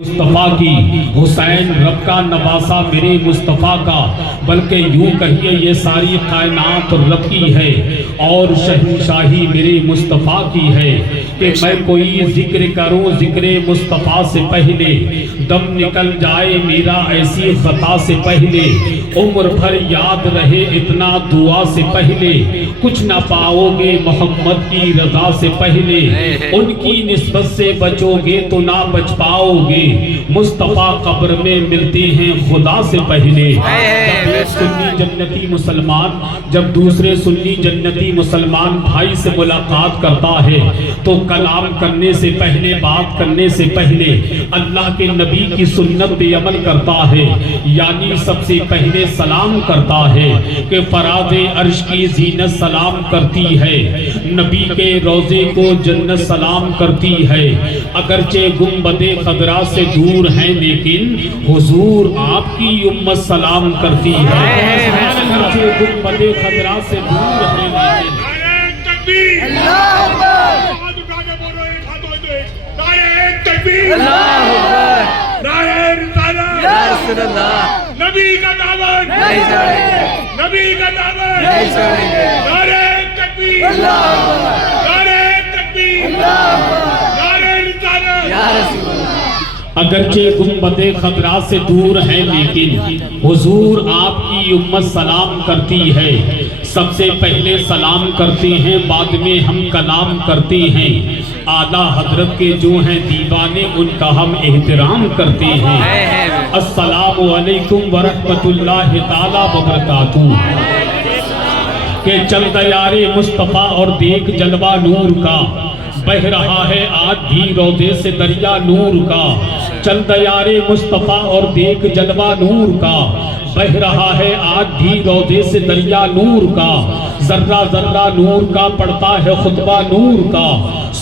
مصطفیٰ کی حسین رب کا نواسا میرے مصطفیٰ کا، بلکہ یوں کہیے یہ ساری کائنات رب کی ہے اور شہنشاہی میرے مصطفیٰ کی ہے کہ میں کوئی ذکر کروں ذکر مصطفیٰ سے پہلے دم نکل جائے میرا ایسی خطا سے پہلے، عمر بھر یاد رہے اتنا دعا سے پہلے، کچھ نہ پاؤ گے محمد کی رضا سے پہلے، ان کی نسبت سے بچو گے تو نہ بچ پاؤ گے، مصطفیٰ قبر میں ملتے ہیں خدا سے پہلے۔ جب ایک سنی جنتی مسلمان جب دوسرے سنی جنتی مسلمان بھائی سے ملاقات کرتا ہے تو کلام کرنے سے پہلے، بات کرنے سے پہلے اللہ کے نبی کی سنت پہ عمل کرتا ہے، یعنی سب سے پہلے سلام کرتا ہے کہ فراز عرش کی زینت سلام کرتی ہے، نبی کے روضے کو جنت سلام کرتی ہے، اگرچہ گنبد خضرا سے دور ہیں لیکن حضور آپ کی امت سلام کرتی ہے، اگرچہ گنبد خضرا سے دور ہیں لیکن نبی کا دامن نہیں چھوڑیں گے، نبی کا دامن نہیں چھوڑیں گے، نعرہ تکبیر، نعرہ تکبیر، نعرہ رسالت یا رسول اللہ۔ اگرچہ گنبد خضرا سے دور ہیں لیکن حضور آپ کی امت سلام کرتی ہے، سب سے پہلے سلام کرتے ہیں بعد میں ہم کلام کرتے ہیں، اعلیٰ حضرت کے جو ہیں دیوانے ان کا ہم احترام کرتے ہیں۔ السلام علیکم ورحمت اللہ تعالی وبرکاتہ۔ کہ چل دیار مصطفیٰ اور دیکھ جلوہ نور کا، بہ رہا ہے آج بھی روضے سے دریا نور کا، چل دیار مصطفیٰ اور دیکھ جلوہ نور کا، بہ رہا ہے آج بھی روضے سے دریا نور کا، ذرہ ذرہ نور کا پڑتا ہے خطبہ نور کا،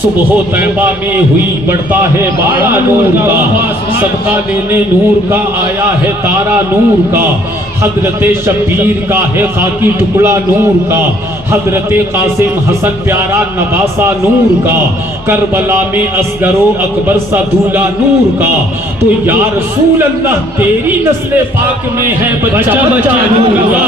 صبح و طیبہ میں ہوئی بڑھتا ہے باڑا نور کا، صدقہ لینے نور کا آیا ہے تارا نور کا، حضرت شبیر کا ہے خاکی ٹکڑا نور کا، حضرت قاسم حسن پیارا نواسا نور کا، کربلا میں اصغر و اکبر سا دولہ نور کا، تو یا رسول اللہ تیری نسل پاک میں ہے بچہ بچہ نور کا،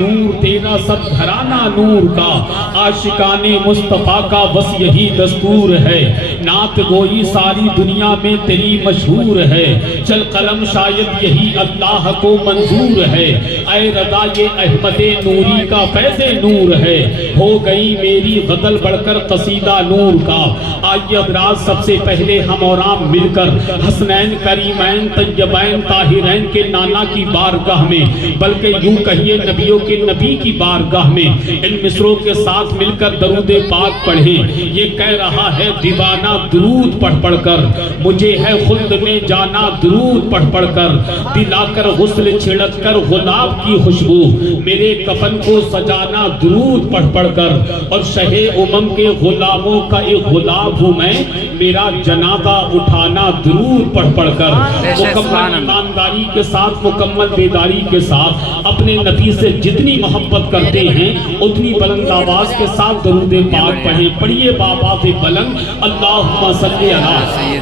نور تیرا سب گھرانہ نور کا، عاشقان مصطفیٰ کا بس یہی دستور ہے، نعت گوئی ساری دنیا میں تیری مشہور ہے، چل قلم شاید یہی اللہ کو منظور ہے، اے رضا یہ احمد نوری کا فیض نور ہے، ہو گئی میری غزل بڑھ کر قصیدہ نور کا، آئیے حضرات سب سے پہلے ہم اور آپ مل کر حسنین کریمین طیبین طاہرین کے نانا کی بارگاہ میں، بلکہ یوں کہیے نبیوں کے نبی کی بارگاہ میں ان مصروں کے ساتھ مل کر درود پاک پڑھیں۔ یہ کہہ رہا ہے دیوانہ درود پڑھ پڑھ کر، مجھے ہے خلد میں جانا درود پڑھ پڑھ کر، دلا کر غسل چھڑک کر گلاب کی خوشبو، میرے کفن کو سجانا درود پڑھ پڑھ کر، اور شہ امم کے غلاموں کا ایک غلام ہوں میں، میرا جنازہ اٹھانا درود پڑھ پڑھ کر، مکمل ایمانداری کے ساتھ مکمل بیداری کے ساتھ اپنے نبی سے جتنی محبت کرتے ہیں اتنی بلند آواز کے ساتھ درود پاک پڑھیں، پڑھیے بآواز بلند، اللہم صلی علی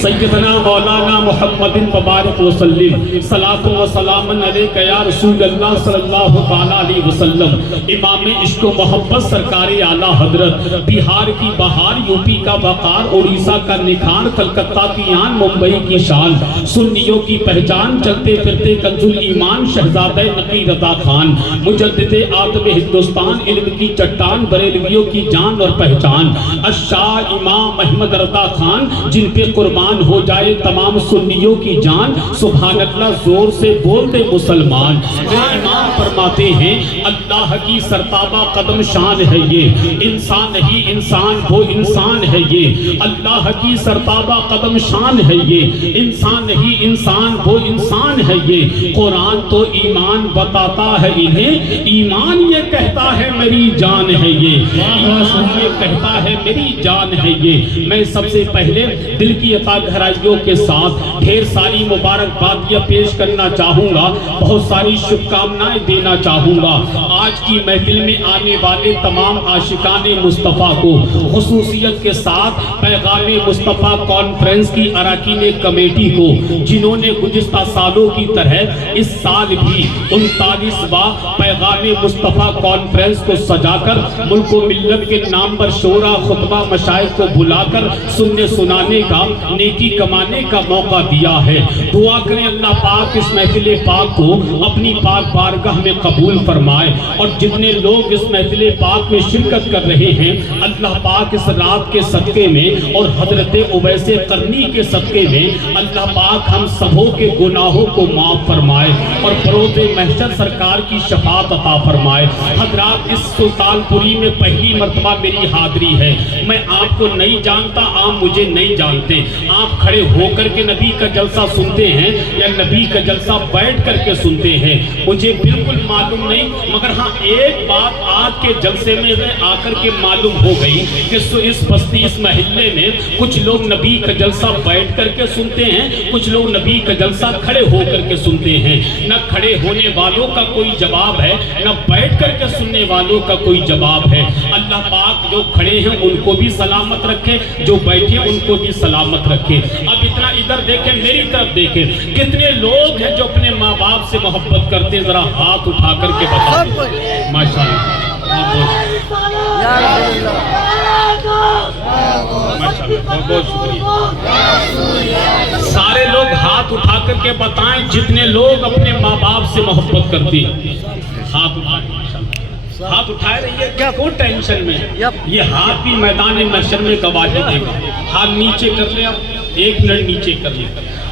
سیدنا مولانا محمد مبارک وسلم، صلاۃ و سلام علیک یا رسول اللہ صلی اللہ تعالی علیہ وسلم، امام عشق و محبت سرکار اعلیٰ حضرت، بہار کی بہار، یو پی کا وقار، اڑیسہ کا نکھار، کلکتہ کی آن، ممبئی کی شان، سنیوں کی پہچان، چلتے پھرتے کنز الایمان، شہزادہ نقی رضا خان، مجدد آدم ہندوستان، علم کی چٹان، بریلویوں کی جان اور پہچان، الشاہ امام احمد رضا خان، جن پہ قربان ہو جائے تمام سنیوں کی جان، سبحان اللہ زور سے بولتے مسلمان، امام فرماتے ہیں اللہ کی سرتابہ قدم شان ہے یہ، انسان نہیں انسان وہ انسان ہے یہ، اللہ کی سرتابہ قدم شان ہے یہ، انسان نہیں انسان وہ انسان ہے یہ، قرآن تو ایمان بتاتا ہے انہیں، ایمان یہ کہتا ہے میری جان ہے یہ، ایمان یہ کہتا ہے میری جان ہے یہ۔ میں سب سے پہلے دل کی عطا گہرائیوں کے ساتھ ڈھیر ساری مبارکبادیاں پیش کرنا چاہوں گا، بہت ساری شبھ کامنائیں دینا چاہوں گا آج کی محفل میں آنے والے تمام عاشقان مصطفیٰ کو، خصوصیت کے ساتھ پیغام مصطفیٰ کانفرنس کی اراکین کمیٹی کو، جنہوں نے گزشتہ سالوں کی طرح اس سال بھی 39واں پیغام مصطفیٰ کانفرنس کو سجا کر ملک و ملت کے نام پر شورا خطبہ مشائخ کو بلا کر سننے سنانے کا، نیکی کمانے کا موقع دیا ہے۔ دعا کریں اللہ پاک اس محفل پاک کو اپنی پاک بارگاہ میں قبول فرمائے، اور جتنے لوگ اس محفل پاک میں شرکت کر رہے ہیں اللہ پاک اس رات کے صدقے میں اور حضرت اویس قرنی کے صدقے میں اللہ پاک ہم سبوں کے گناہوں کو معاف فرمائے اور بروز محشر سرکار کی شفاعت عطا فرمائے۔ حضرات اس سلطان پوری میں پہلی مرتبہ میری حاضری ہے، میں آپ کو نہیں جانتا، آپ مجھے نہیں جانتے، آپ کھڑے ہو کر کے نبی کا جلسہ سنتے ہیں یا نبی کا جلسہ بیٹھ کر کے سنتے ہیں مجھے بالکل معلوم نہیں، مگر ہاں ایک بات آج کے جلسے میں آ کر کے معلوم ہو گئی کہ اس بستی اس محلے میں کچھ لوگ نبی کا جلسہ بیٹھ کر کے سنتے ہیں، کچھ لوگ نبی کا جلسہ کھڑے ہو کر کے سنتے ہیں۔ نہ کھڑے ہونے والوں کا کوئی جواب ہے، نہ بیٹھ کر کے سننے والوں کا کوئی جواب ہے۔ اللہ پاک جو کھڑے ہیں ان کو بھی سلامت رکھے، جو بیٹھے ان کو بھی سلامت رکھے۔ اب اتنا ادھر دیکھیں، میری طرف دیکھیں، کتنے لوگ ہیں جو اپنے ماں باپ سے محبت کرتے ہیں، ذرا ہاتھ اٹھا کر کے بتا دیں۔ ماشاءاللہ بہت شکریہ، سارے لوگ ہاتھ اٹھا کر کے بتائیں جتنے لوگ اپنے ماں باپ سے محبت کرتے ہیں، ہاتھ اٹھائیں، ہاتھ اٹھائے رہیے، کیا کوئی ٹینشن میں، یہ ہاتھ بھی میدان محشر میں گواہی دے گا۔ ہاتھ نیچے کر لیں، اب ایک منٹ نیچے کر لیں۔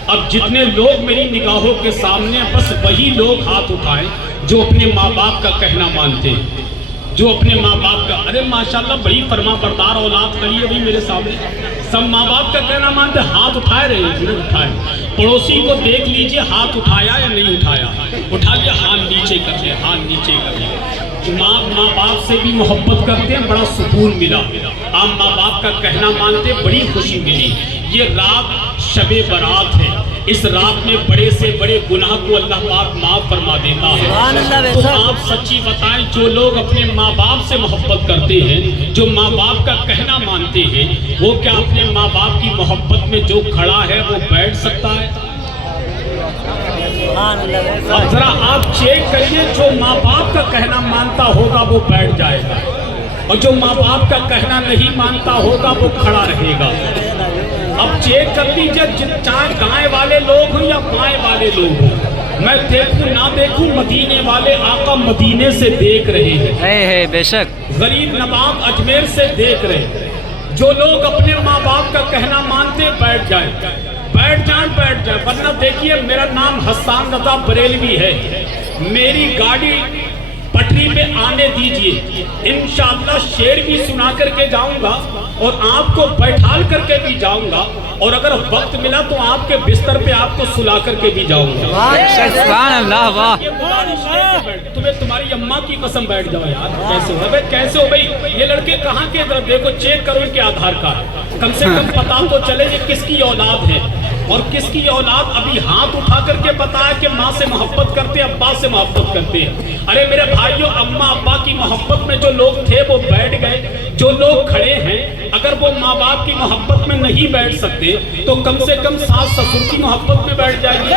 اب جتنے لوگ میری نگاہوں کے سامنے، بس وہی لوگ ہاتھ اٹھائیں جو اپنے ماں باپ کا کہنا مانتے ہیں، جو اپنے ماں باپ کا، ارے ماشاءاللہ بڑی فرما بردار اولاد کھڑی ہے ابھی میرے سامنے، سب ماں باپ کا کہنا مانتے، ہاتھ اٹھائے رہے ہیں، اٹھائے۔ پڑوسی کو دیکھ لیجئے ہاتھ اٹھایا یا نہیں اٹھایا، اٹھا لیا، ہاتھ نیچے کر لیا، ہاتھ نیچے کر لیا۔ ماں باپ سے بھی محبت کرتے ہیں، بڑا سکون ملا، آپ ماں باپ کا کہنا مانتے، بڑی خوشی ملی۔ یہ رات شب برات ہے، اس رات میں بڑے سے بڑے گناہ کو اللہ پاک معاف فرما دیتا ہے۔ تو آپ سچی بتائیں، جو لوگ اپنے ماں باپ سے محبت کرتے ہیں، جو ماں باپ کا کہنا مانتے ہیں، وہ کیا اپنے ماں باپ کی محبت میں جو کھڑا ہے وہ بیٹھ سکتا ہے؟ اب ذرا آپ چیک کریے، جو ماں باپ کا کہنا مانتا ہوگا وہ بیٹھ جائے گا، اور جو ماں باپ کا کہنا نہیں مانتا ہوگا وہ کھڑا رہے گا۔ اب چیک کر لیجیے، چاہے دائیں والے لوگ ہوں یا بائیں والے لوگ ہوں، میں دیکھوں نہ دیکھوں، مدینے والے آقا مدینے سے دیکھ رہے ہیں، بے شک غریب نواز اجمیر سے دیکھ رہے ہیں۔ جو لوگ اپنے ماں باپ کا کہنا مانتے بیٹھ جائیں، بیٹھ جائیں، ورنہ دیکھیے میرا نام حسان رضا بریلوی ہے، میری گاڑی پٹری پہ آنے دیجئے، انشاءاللہ شعر بھی سنا کر کے جاؤں گا اور آپ کو بیٹھال کر کے بھی جاؤں گا، اور اگر وقت ملا تو آپ کے بستر پہ آپ کو سلا کر کے بھی جاؤں گا۔ سبحان اللہ، واہ، تمہیں تمہاری اماں کی قسم بیٹھ جاؤ یار، کیسے ہو بھائی، کیسے ہو بھائی، یہ لڑکے کہاں کے، دیکھو چیک کرو ان کے آدھار کارڈ، کم سے کم پتا تو چلے کہ کس کی اولاد ہے اور کس کی اولاد۔ ابھی ہاتھ اٹھا کر کے بتایا کہ ماں سے محبت کرتے ہیں، ابا سے محبت کرتے ہیں۔ ارے میرے بھائیوں، اماں ابا کی محبت میں جو لوگ تھے وہ بیٹھ گئے، جو لوگ کھڑے ہیں اگر وہ ماں باپ کی محبت میں نہیں بیٹھ سکتے تو کم سے کم ساس سسر کی محبت میں بیٹھ جائیے،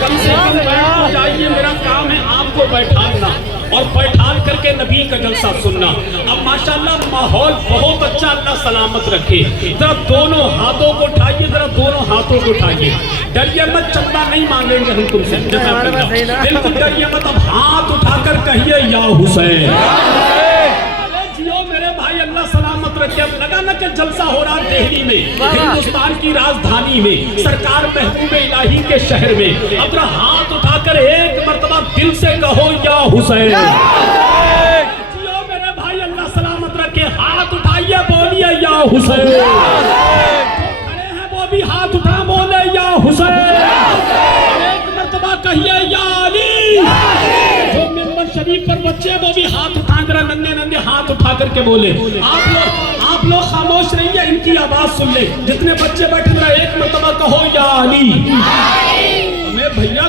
کم سے کم بیٹھ جائیے۔ میرا کام ہے آپ کو بیٹھالنا اور بیٹھال کر کے نبی کا جلسہ سننا۔ اب ماشاءاللہ ماحول بہت اچھا، اللہ سلامت رکھے۔ ذرا دونوں ہاتھوں کو اٹھائیے، ذرا دونوں ہاتھوں کو اٹھائیے، ڈریے مت، چندہ نہیں مانگیں گے ہم تم سے، بالکل ڈریے مت۔ اب ہاتھ اٹھا کر کہیے یا حسین، جیو میرے بھائی، اللہ سلامت رکھے۔ اب لگا نا کہ جلسہ ہو رہا دہلی میں، ہندوستان کی راجدھانی میں، سرکار محبوب الہی کے شہر میں۔ اب ذرا ہاتھ اٹھا کر ایک مرتبہ دل سے کہو یا حسین، جیو میرے بھائی، اللہ سلامت رکھے۔ ہاتھ اٹھائیے، بولیے یا حسین، کھڑے ہیں وہ بھی ہاتھ اٹھا بولے یا حسین، ایک مرتبہ کہیے یا علی۔ جو ممبر شریف پر بچے وہ بھی ہاتھ اٹھائیں، ذرا ننھے ننھے ہاتھ اٹھا کر کے بولے۔ آپ لوگ خاموش رہیے، ان کی آواز سن لیں، جتنے بچے بیٹھے ذرا ایک مرتبہ کہو یا علی۔ میں بھیا